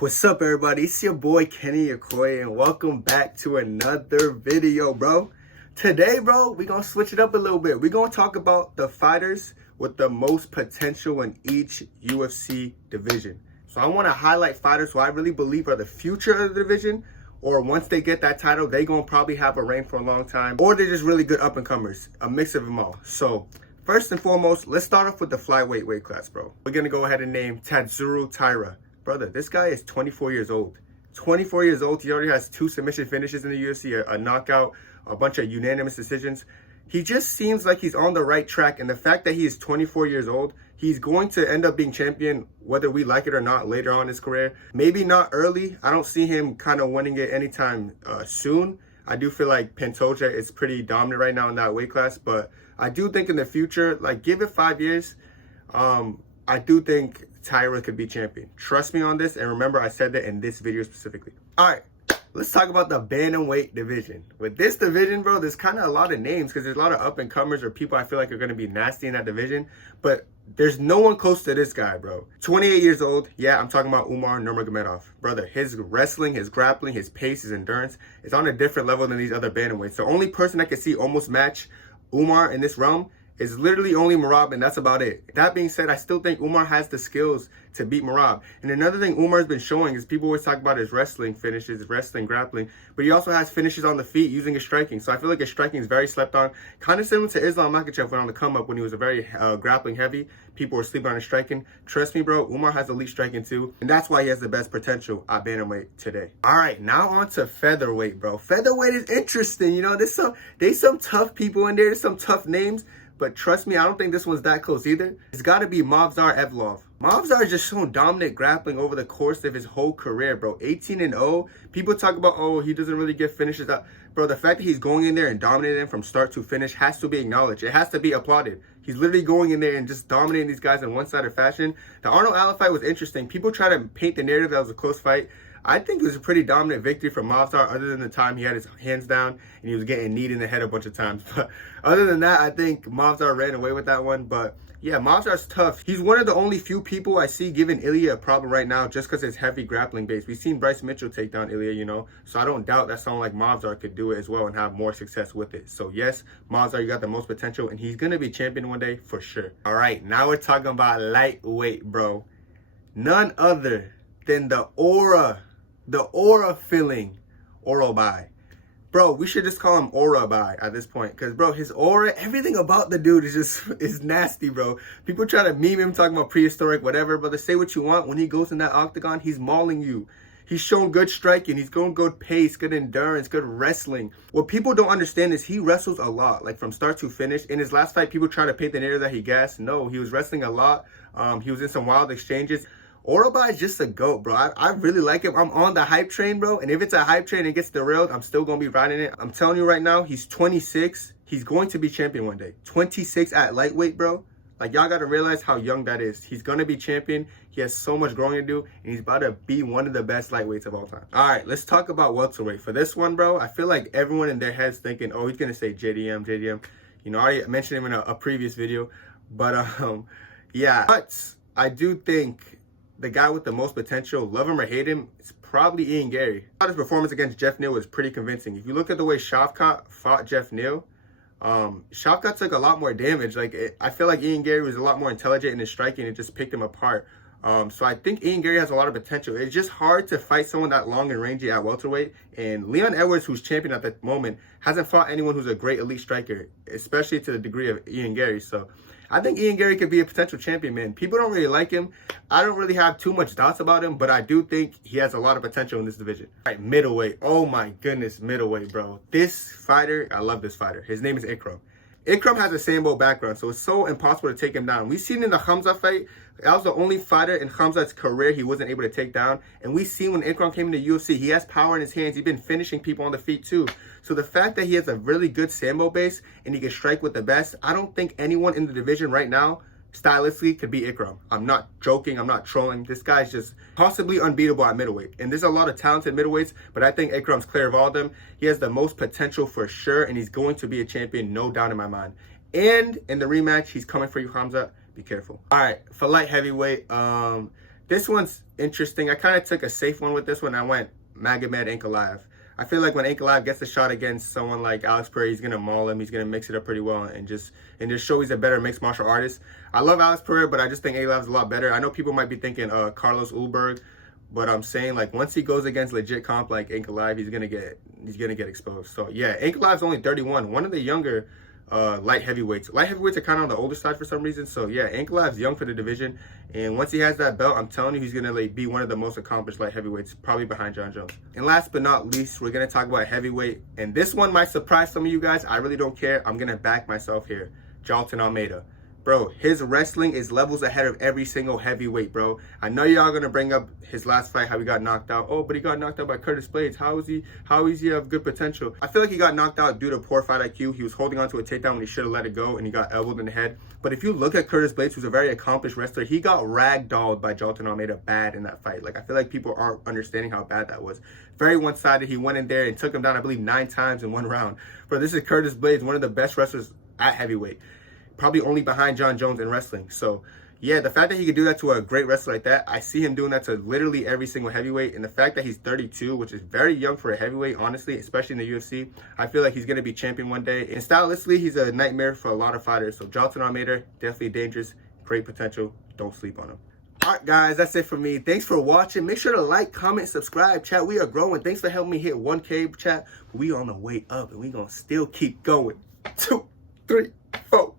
What's up, everybody? It's your boy Kenny Okoye, and welcome back to another video, bro. Today, bro, we're gonna switch it up a little bit. We're gonna talk about the fighters with the most potential in each UFC division. So I want to highlight fighters who I really believe are the future of the division, or once they get that title, they gonna probably have a reign for a long time, or they're just really good up-and-comers, a mix of them all. So first and foremost, let's start off with the flyweight weight class, bro. We're gonna go ahead and name Tatsuro Taira. Brother, this guy is 24 years old. 24 years old. He already has 2 submission finishes in the UFC, a knockout, a bunch of unanimous decisions. He just seems like he's on the right track. And the fact that he is 24 years old, he's going to end up being champion, whether we like it or not, later on in his career. Maybe not early. I don't see him kind of winning it anytime soon. I do feel like Pantoja is pretty dominant right now in that weight class. But I do think in the future, like give it 5 years, I do think Taira could be champion. Trust me on this, and remember I said that in this video specifically. All right, let's talk about the Bantamweight division. With this division, bro, there's kind of a lot of names because there's a lot of up-and-comers or people I feel like are going to be nasty in that division, but there's no one close to this guy, bro. 28 years old. Yeah, I'm talking about Umar Nurmagomedov. Brother, his wrestling, his grappling, his pace, his endurance is on a different level than these other Bantamweights. The only person I can see almost match Umar in this realm is literally only Merab, and that's about it. That being said, I still think Umar has the skills to beat Merab. And another thing Umar's been showing is people always talk about his wrestling finishes, his wrestling grappling, but he also has finishes on the feet using his striking. So I feel like his striking is very slept on. Kind of similar to Islam Makhachev when on the come up when he was a very grappling heavy. People were sleeping on his striking. Trust me, bro, Umar has elite striking too. And that's why he has the best potential at Bantamweight today. All right, now on to Featherweight, bro. Featherweight is interesting. You know, there's some tough people in there. There's some tough names. But trust me, I don't think this one's that close either. It's got to be Movsar Evloev. Movsar has just shown dominant grappling over the course of his whole career, bro. 18-0. People talk about, oh, he doesn't really get finishes up. Bro, the fact that he's going in there and dominating them from start to finish has to be acknowledged. It has to be applauded. He's literally going in there and just dominating these guys in one-sided fashion. The Arnold Allen fight was interesting. People try to paint the narrative that was a close fight. I think it was a pretty dominant victory for Movsar, other than the time he had his hands down and he was getting kneed in the head a bunch of times. But other than that, I think Movsar ran away with that one. But yeah, Movsar's tough. He's one of the only few people I see giving Ilya a problem right now just because it's heavy grappling base. We've seen Bryce Mitchell take down Ilya, you know. So I don't doubt that someone like Movsar could do it as well and have more success with it. So yes, Movsar, you got the most potential and he's going to be champion one day for sure. All right, now we're talking about lightweight, bro. None other than the aura filling Orobai. Bro, we should just call him Orobai at this point. Because, bro, his aura, everything about the dude is nasty, bro. People try to meme him talking about prehistoric, whatever. Brother, say what you want. When he goes in that octagon, he's mauling you. He's shown good striking. He's going good pace, good endurance, good wrestling. What people don't understand is he wrestles a lot, like from start to finish. In his last fight, people try to paint the narrative that he gassed. No, he was wrestling a lot. He was in some wild exchanges. Orobai is just a GOAT, bro. I really like him. I'm on the hype train, bro. And if it's a hype train and it gets derailed, I'm still going to be riding it. I'm telling you right now, he's 26. He's going to be champion one day. 26 at lightweight, bro. Like, y'all got to realize how young that is. He's going to be champion. He has so much growing to do. And he's about to be one of the best lightweights of all time. All right, let's talk about welterweight. For this one, bro, I feel like everyone in their heads thinking, oh, he's going to say JDM. You know, I already mentioned him in a previous video. But, yeah. But I do think the guy with the most potential, love him or hate him, it's probably Ian Gary. His performance against Jeff Neal was pretty convincing. If you look at the way Shavkat fought Jeff Neal, Shavkat took a lot more damage. I feel like Ian Gary was a lot more intelligent in his striking and just picked him apart. So I think Ian Gary has a lot of potential. It's just hard to fight someone that long and rangy at welterweight. And Leon Edwards, who's champion at the moment, hasn't fought anyone who's a great elite striker, especially to the degree of Ian Gary. So I think Ian Gary could be a potential champion, man. People don't really like him. I don't really have too much doubts about him, but I do think he has a lot of potential in this division. All right, middleweight. Oh my goodness, middleweight, bro. This fighter, I love this fighter. His name is Ikram. Ikram has a Sambo background, so it's so impossible to take him down. We've seen in the Hamza fight, that was the only fighter in Hamza's career he wasn't able to take down. And we see when Ikram came into UFC, he has power in his hands. He's been finishing people on the feet too. So the fact that he has a really good Sambo base and he can strike with the best, I don't think anyone in the division right now stylistically could beat Ikram. I'm not joking. I'm not trolling. This guy's just possibly unbeatable at middleweight. And there's a lot of talented middleweights, but I think Ikram's clear of all of them. He has the most potential for sure, and he's going to be a champion, no doubt in my mind. And in the rematch, he's coming for you, Hamza. Be careful. All right, for light heavyweight, This one's interesting. I kind of took a safe one with this one. I went Magomed Ankalaev. I feel like when Ankalaev gets a shot against someone like Alex Pereira, he's gonna maul him. He's gonna mix it up pretty well and just show he's a better mixed martial artist. I love Alex Pereira, but I just think Ankalaev's a lot better. I know people might be thinking Carlos Ulberg, but I'm saying like once he goes against legit comp like Ankalaev, he's gonna get exposed. So yeah, Ankalaev's only 31, one of the younger light heavyweights. Light heavyweights are kind of on the older side for some reason. So yeah, Ankalaev's young for the division, and once he has that belt, I'm telling you, he's gonna like be one of the most accomplished light heavyweights, probably behind John Jones. And last but not least, we're gonna talk about heavyweight, and this one might surprise some of you guys. I really don't care. I'm gonna back myself here. Jailton Almeida. Bro, his wrestling is levels ahead of every single heavyweight, bro. I know y'all gonna bring up his last fight, how he got knocked out. Oh, but he got knocked out by Curtis Blades. How is he have good potential? I feel like he got knocked out due to poor fight IQ. He was holding on to a takedown when he should have let it go, and he got elbowed in the head. But if you look at Curtis Blades, who's a very accomplished wrestler, he got ragdolled by Jailton Almeida bad in that fight. Like, I feel like people aren't understanding how bad that was. Very one-sided. He went in there and took him down, I believe, 9 times in one round. Bro, this is Curtis Blades, one of the best wrestlers at heavyweight. Probably only behind John Jones in wrestling. So yeah, the fact that he could do that to a great wrestler like that, I see him doing that to literally every single heavyweight. And the fact that he's 32, which is very young for a heavyweight, honestly, especially in the UFC, I feel like he's going to be champion one day. And stylistically, he's a nightmare for a lot of fighters. So Jailton Almeida, definitely dangerous, great potential. Don't sleep on him. All right, guys, that's it for me. Thanks for watching. Make sure to like, comment, subscribe, chat. We are growing. Thanks for helping me hit 1K, chat. We on the way up, and we going to still keep going. 2, 3, 4.